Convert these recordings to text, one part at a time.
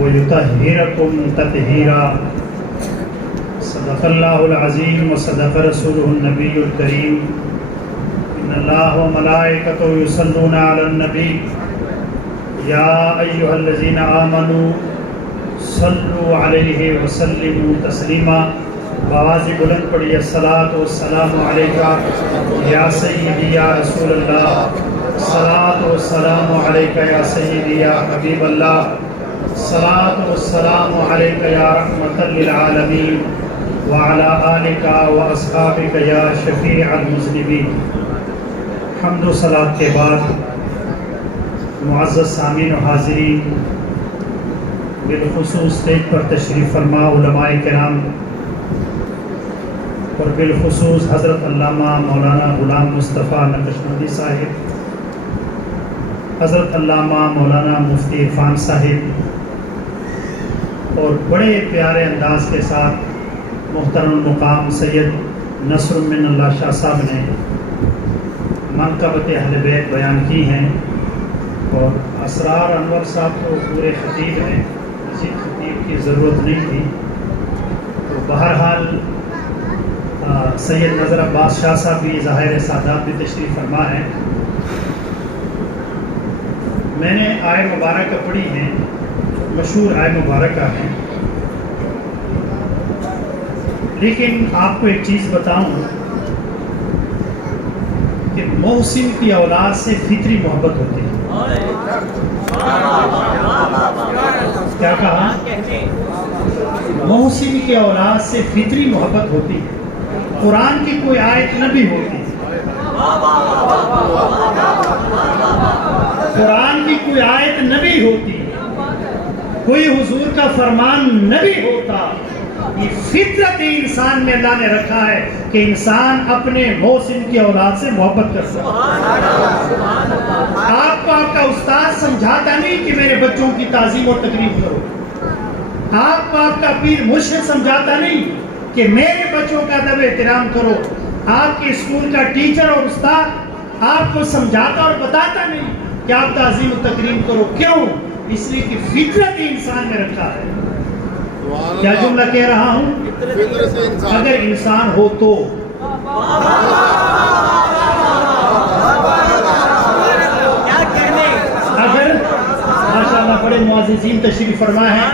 وَيُطَهِّرَكُمْ تَطْهِيرًا صدق اللہ العظیم وصدق رسولہ النبی الکریم ان اللہ وملائکتہ یصلون علی النبی یا ایہا الذین آمنوا صلوا علیہ وسلموا تسلیما. بآواز بلند پڑھی الصلاۃ والسلام علیکہ یا سیدی یا رسول اللہ، الصلاۃ والسلام علیکہ یا سیدی یا حبیب اللہ، الصلاۃ والسلام علیکہ یا رحمۃ للعالمین وعلی آلک واصحابک یا شفیع المذنبین. حمد و صلاۃ کے بعد معزز سامعین و حاضرین، بالخصوص اسٹیج پر تشریف فرما علماء کرام اور بالخصوص حضرت علامہ مولانا غلام مصطفیٰ نقشبندی صاحب، حضرت علامہ مولانا مفتی عرفان صاحب، اور بڑے پیارے انداز کے ساتھ محترم المقام سید نصر من اللہ شاہ صاحب نے منقبت اہل بیت بیان کی ہیں، اور اسرار انور صاحب کو پورے خطیب ہیں، مزید خطیب کی ضرورت نہیں تھی. تو بہرحال سید نظر عباس شاہ صاحب بھی ظاہر سعادت بھی تشریف فرما ہے. میں نے آئے مبارکہ پڑھی ہیں، مشہور آئے مبارکہ ہیں، لیکن آپ کو ایک چیز بتاؤں کہ محسن کی اولاد سے فطری محبت ہوتی ہے. کیا کہا؟ محسن کی اولاد سے فطری محبت ہوتی ہے. قرآن کی کوئی آیت نہ بھی ہوتی، قرآن کی کوئی آیت نہ بھی ہوتی، کوئی حضور کا فرمان نہ بھی ہوتا، یہ فطرت انسان میں اللہ نے رکھا ہے کہ انسان اپنے محسن کی اولاد سے محبت کر سکتا ہے. آپ کو آپ کا استاد سمجھاتا نہیں کہ میرے بچوں کی تعظیم اور تقریب کرو، آپ کو آپ کا پیر مرشد سمجھاتا نہیں کہ میرے بچوں کا ادب احترام کرو. آپ کے اسکول کا ٹیچر اور استاد آپ کو سمجھاتا اور بتاتا نہیں کہ آپ تعظیم و تکریم کرو. کیوں؟ اس لیے کہ فطرت ہی انسان میں رکھا ہے. کیا جملہ کہہ رہا ہوں؟ اگر انسان ہو تو اگر ماشاءاللہ بڑے معززین تشریف فرما ہے.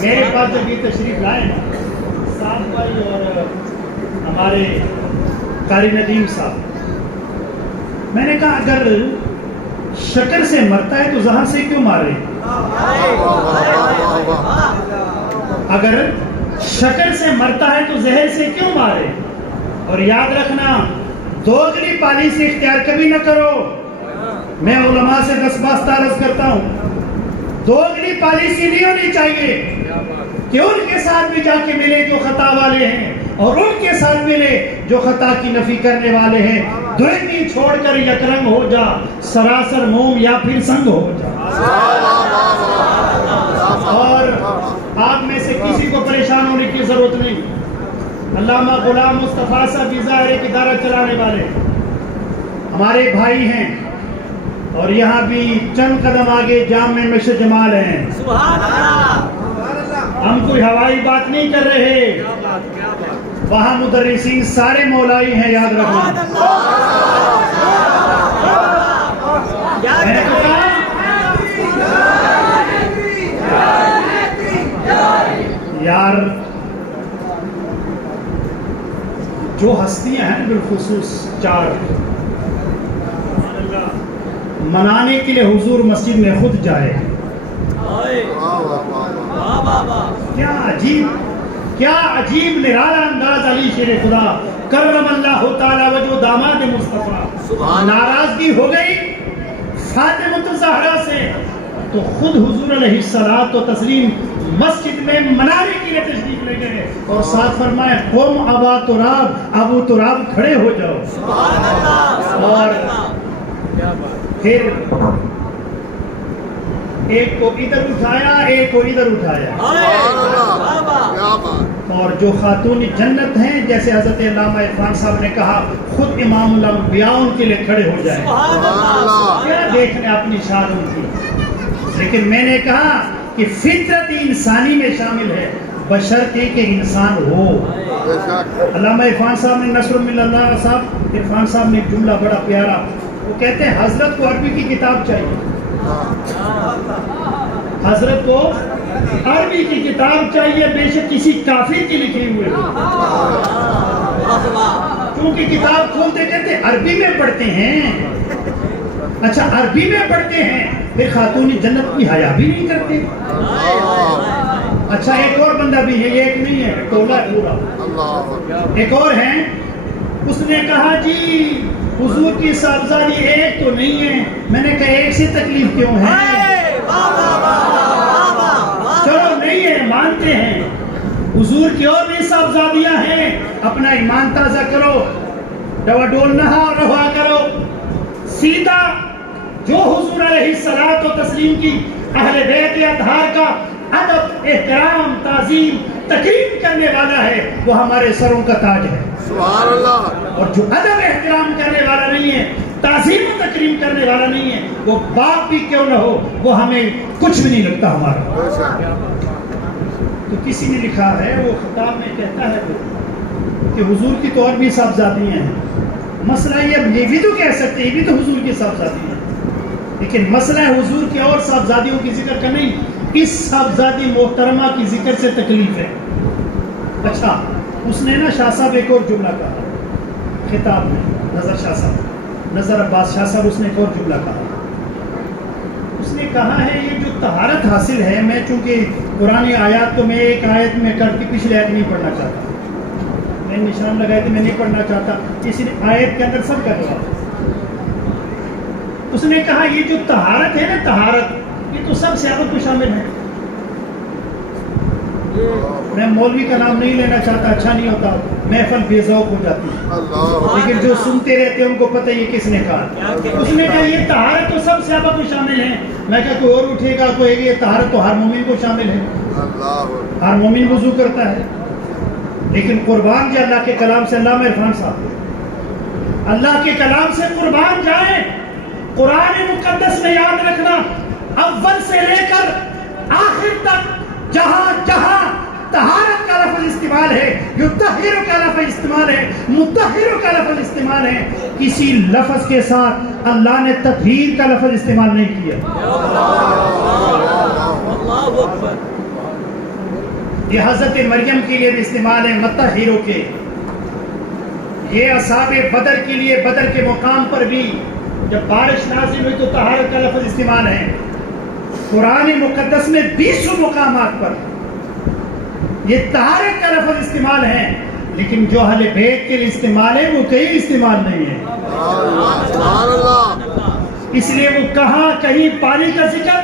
میرے پاس جب یہ تشریف لائے صاحب بھائی اور ہمارے قاری ندیم صاحب، میں نے کہا اگر شکر سے مرتا ہے تو زہر سے کیوں مارے؟ اگر شکر سے مرتا ہے تو زہر سے کیوں مارے؟ اور یاد رکھنا، دوغلی پالیسی اختیار کبھی نہ کرو. میں علماء سے دس باستہ عرض کرتا ہوں، دوغلی پالیسی نہیں ہونی چاہیے کہ ان کے ساتھ بھی جا کے ملے جو خطا والے ہیں اور ان کے ساتھ ملے جو خطا کی نفی کرنے والے ہیں. دوئمی چھوڑ کر یک رنگ ہو جا، سراسر موم یا پھر سنگ ہو جا. اور آپ میں سے کسی کو پریشان ہونے کی ضرورت نہیں. علامہ غلام مصطفیٰ صاحب بھی ظاہر ایک ادارہ چلانے والے ہمارے بھائی ہیں، اور یہاں بھی چند قدم آگے جامع مشر جمال ہیں. ہم کوئی ہوائی بات نہیں کر رہے، وہاں مدرسین سارے مولائی ہیں، یاد رکھنا. یار جو ہستیاں ہیں بالخصوص چار، منانے کے لیے حضور مسجد میں خود جائے. کیا عجیب نرالا انداز علی شیر خدا کرم اللہ تعالی وجہ داماد مصطفیٰ. ناراضگی ہو گئی فاطمہ الزہرا سے تو خود حضور علیہ الصلوۃ والتسلیم مسجد میں منانے کے لیے تشریف لے گئے اور ساتھ فرمائے قوم ابا تراب، ابو تراب کھڑے ہو جاؤ. اور پھر ایک کو ادھر اٹھایا، ایک کو ادھر اٹھایا. اور جو خاتون جنت ہیں جیسے حضرت علامہ عرفان صاحب نے کہا خود امام الانبیاء ان کے لیے کھڑے ہو جائیں. کیا دیکھنے اپنی شان تھی. لیکن میں نے کہا کہ فطرت انسانی میں شامل ہے بشرطے کہ انسان ہو۔ علامہ عرفان صاحب نے نصر من اللہ صاحب عرفان صاحب نے ایک جملہ بڑا پیارا، وہ کہتے ہیں حضرت کو عربی کی کتاب چاہیے، حضرت کو عربی کی کتاب چاہیے، بے شک کسی کافر کی لکھی ہوئے ہو، کیونکہ کتاب کھولتے کہتے عربی میں پڑھتے ہیں۔ اچھا عربی میں پڑھتے ہیں، پھر خاتون جنت کی حیا بھی نہیں کرتے۔ اچھا ایک اور بندہ بھی ہے، یہ ایک نہیں ہے، ٹولہ ہے پورا، ایک اور ہے، اس نے کہا جی حضور کی صاحبزادی ایک تو نہیں ہے، میں نے کہا ایک سے تکلیف کیوں ہے؟ چلو نہیں ہے مانتے ہیں، حضور کی اور بھی صاحبزادیاں ہیں، اپنا ایمان تازہ کرو، ڈوا ڈول نہ رہا کرو، سیدھا جو حضور علیہ الصلوۃ و تسلیم کی اہل بیت اطہار کا ادب احترام تعظیم تکریم کرنے والا ہے وہ ہمارے سروں کا تاج ہے، سبحان اللہ۔ اور جو ادب احترام کرنے والا نہیں ہے، تعظیم و تکریم کرنے والا نہیں ہے، وہ باپ بھی کیوں نہ ہو، وہ ہمیں کچھ بھی نہیں لگتا ہمارا۔ تو کسی نے لکھا ہے، وہ خطاب میں کہتا ہے کہ حضور کی تو اور بھی صاحبزادیاں ہیں، مسئلہ یہ بھی تو کہہ سکتے ہیں یہ بھی تو حضور کی صاحبزادی ہیں، لیکن مسئلہ حضور کی اور صاحبزادیوں کی ذکر کا نہیں، اس صاحبزادی محترمہ کی ذکر سے تکلیف ہے۔ اچھا اس نے نا شاہ صاحب ایک اور جملہ کہا خطاب میں، نظر شاہ صاحب، نظر عباس شاہ صاحب، اس نے ایک اور جملہ کہا، اس نے کہا ہے یہ جو طہارت حاصل ہے، میں چونکہ قرآن آیات کو میں ایک آیت میں کر کے پچھلی آیت نہیں پڑھنا چاہتا، میں نشان لگائے تھے میں نہیں پڑھنا چاہتا، اس آیت کے اندر سب کا جواب۔ اس نے کہا یہ جو طہارت ہے نا، طہارت یہ تو سب صحابہ کو شامل ہے۔ میں مولوی کا نام نہیں لینا چاہتا، اچھا نہیں ہوتا، محفل بے ذوق ہو جاتی ہے، لیکن جو سنتے رہتے ہیں ان کو پتہ یہ کس نے کہا۔ اس نے کہا یہ طہارت تو سب صحابہ کو شامل ہے، میں کہا کوئی اور اٹھے گا کوئی یہ طہارت تو ہر مومن کو شامل ہے، ہر مومن وضو کرتا ہے، لیکن قربان جائے اللہ کے کلام سے، علامہ عرفان صاحب اللہ کے کلام سے قربان جائیں، قرآن مقدس میں یاد رکھنا اول سے لے کر آخر تک جہاں جہاں طہارت کا لفظ استعمال ہے، یطہر کا لفظ استعمال ہے، مطہر کا لفظ استعمال ہے، کسی لفظ کے ساتھ اللہ نے تطہیر کا لفظ استعمال نہیں کیا۔ یہ حضرت مریم کے لیے بھی استعمال ہے مطہروں کے، یہ اصحاب بدر کے لیے بدر کے مقام پر بھی جب بارش نازل ہوئی تو طہارت کا لفظ استعمال ہے۔ قرآن مقدس میں 20 مقامات پر یہ طہارت کا لفظ استعمال ہے، لیکن جو اہل بیت کے لیے استعمال ہے وہ کہیں استعمال نہیں ہے۔ اس لیے وہ کہیں پانی کا ذکر،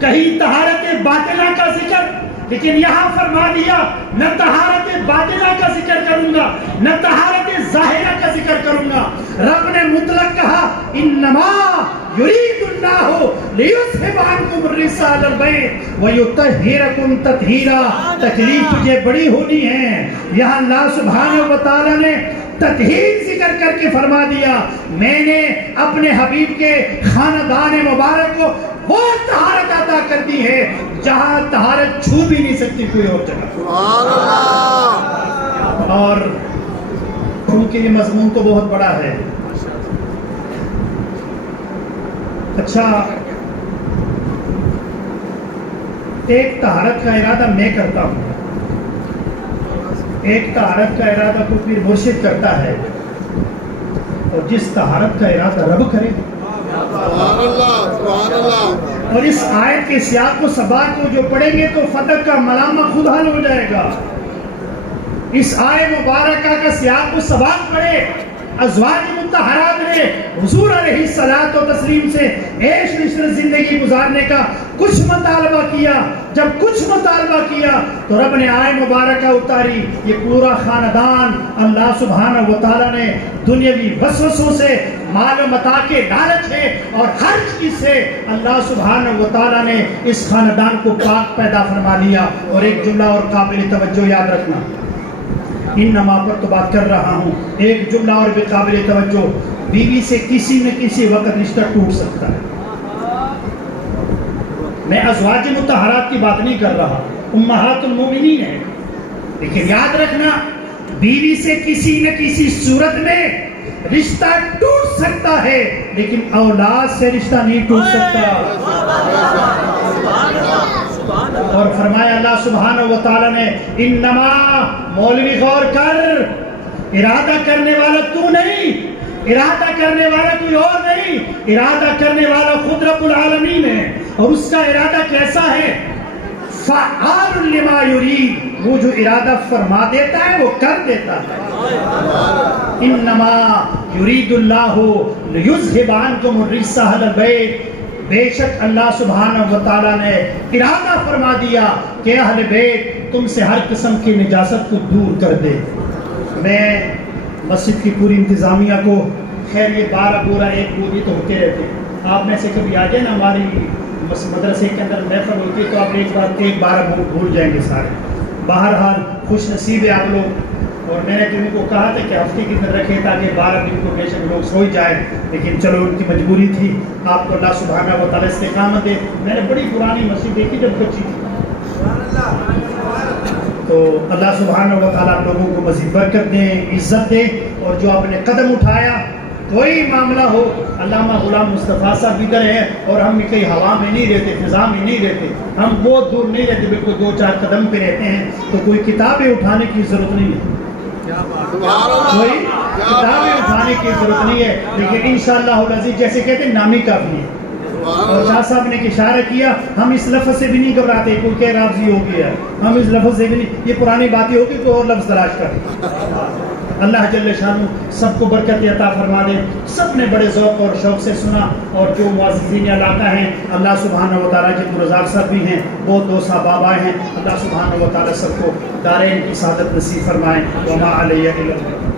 کہیں طہارت باطنہ کا ذکر، لیکن یہاں فرما دیا نہ طہارت باطنہ کا ذکر کروں گا نہ طہارت ظاہرہ کا ذکر کروں گا۔ رب نے مطلق کہا انما یرید اللہ لیذھب عنکم الرجس اہل البیت ویطہرکم تطہیرا۔ تکلیف تجھے بڑی ہونی ہے، یہاں اللہ سبحانہ و تعالی نے تطہیر ذکر کر کے فرما دیا میں نے اپنے حبیب کے خاندان مبارک کو وہ طہارت عطا کر دی ہے جہاں طہارت چھو بھی نہیں سکتی کوئی اور جگہ۔ اور کیونکہ یہ مضمون تو بہت بڑا ہے، اچھا ایک طہارت کا ارادہ میں کرتا ہوں، ایک طہارت کا ارادہ کو پھر مرشد کرتا ہے، اور جس طہارت کا ارادہ رب کرے۔ اور اس آیت کے سیاق و سباق کو جو پڑھیں گے تو فتح کا ملامہ خود حل ہو جائے گا۔ اس آیت مبارکہ کا سیاق و سباق پڑھے، ازواج مطہرات نے حضور علیہ الصلوۃ و تسلیم سے عیش عشرت زندگی گزارنے کا کچھ مطالبہ کیا، جب کچھ مطالبہ کیا تو رب نے آیت مبارکہ اتاری، یہ پورا خاندان اللہ سبحانہ و تعالیٰ نے دنیاوی وسوسوں سے، مال و متاع کے لالچ ہے اور ہر چیز سے اللہ سبحانہ و تعالیٰ نے اس خاندان کو پاک پیدا فرما لیا۔ اور ایک جملہ اور قابل توجہ یاد رکھنا، انما پر تو بات کر رہا ہوں، ایک جملہ اور بھی قابل توجہ، بیوی سے کسی نہ کسی وقت رشتہ ٹوٹ سکتا ہے، میں ازواج مطہرات کی بات نہیں کر رہا، امہات المومنین ہے، لیکن یاد رکھنا بیوی سے کسی نہ کسی صورت میں رشتہ ٹوٹ سکتا ہے، لیکن اولاد سے رشتہ نہیں ٹوٹ سکتا۔ اور فرمایا اللہ سبحانہ و تعالیٰ نے انما، مولوی غور کر، ارادہ کرنے والا تو نہیں، ارادہ کرنے والا کوئی اور نہیں، ارادہ کرنے والا خود رب العالمین ہے، اور اس کا ارادہ کیسا ہے؟ فعال لما یرید، وہ جو ارادہ فرما دیتا ہے وہ کر دیتا ہے۔ انما یرید اللہ لیذھب عنکم الرجس اہل البیت، بے شک اللہ سبحانہ و تعالیٰ نے ارادہ فرما دیا کہ اہل بیت تم سے ہر قسم کی نجاست کو دور کر دے۔ میں مسجد کی پوری انتظامیہ کو، خیر یہ 12 بورا 1 بوری تو ہوتے رہتے ہیں، آپ میں سے کبھی آ جائے نا ہماری مدرسے کے اندر محفل ہوتی ہے تو آپ ایک بار 12 بھول جائیں گے سارے۔ بہرحال خوش نصیب ہے آپ لوگ، اور میں نے تو ان کو کہا تھا کہ ہفتے کی اندر رکھے تاکہ 12 دن کو بے شک لوگ سو جائیں، لیکن چلو ان کی مجبوری تھی۔ آپ کو اللہ سبحانہ و تعالیٰ استقامت دے۔ میں نے بڑی پرانی مسجد دیکھی جب بچی تھی، تو اللہ سبحانہ و تعالیٰ آپ لوگوں کو مزید برکت دیں، عزت دے، اور جو آپ نے قدم اٹھایا کوئی معاملہ ہو، علامہ غلام مصطفیٰ صاحب ادھر ہیں اور ہم کہیں ہوا میں نہیں رہتے، فضا میں نہیں رہتے، ہم بہت دور نہیں رہتے، بالکل 2-4 قدم پہ رہتے ہیں، تو کوئی کتابیں اٹھانے کی ضرورت نہیں ہے، کوئی کتابیں اٹھانے کی ضرورت نہیں ہے، لیکن انشاءاللہ العزیز جیسے کہتے ہیں نامی کافی ہے۔ اور شاہ صاحب نے اشارہ کیا، ہم اس لفظ سے بھی نہیں گھبراتے کوئی کہ رافضی ہو گیا، ہم اس لفظ سے بھی نہیں، یہ پرانی باتیں ہوگی تو اور لفظ تلاش کر۔ اللہ جل شانہ سب کو برکت عطا فرما دے۔ سب نے بڑے ذوق اور شوق سے سنا، اور جو معززین علاقہ ہیں اللہ سبحانہ و تعالیٰ کے رضا صاحب بھی ہیں، بہت دوست احباب آئے ہیں، اللہ سبحانہ و تعالیٰ سب کو دارین کی سعادت نصیب فرمائے۔ وما علیہ الا البلاغ۔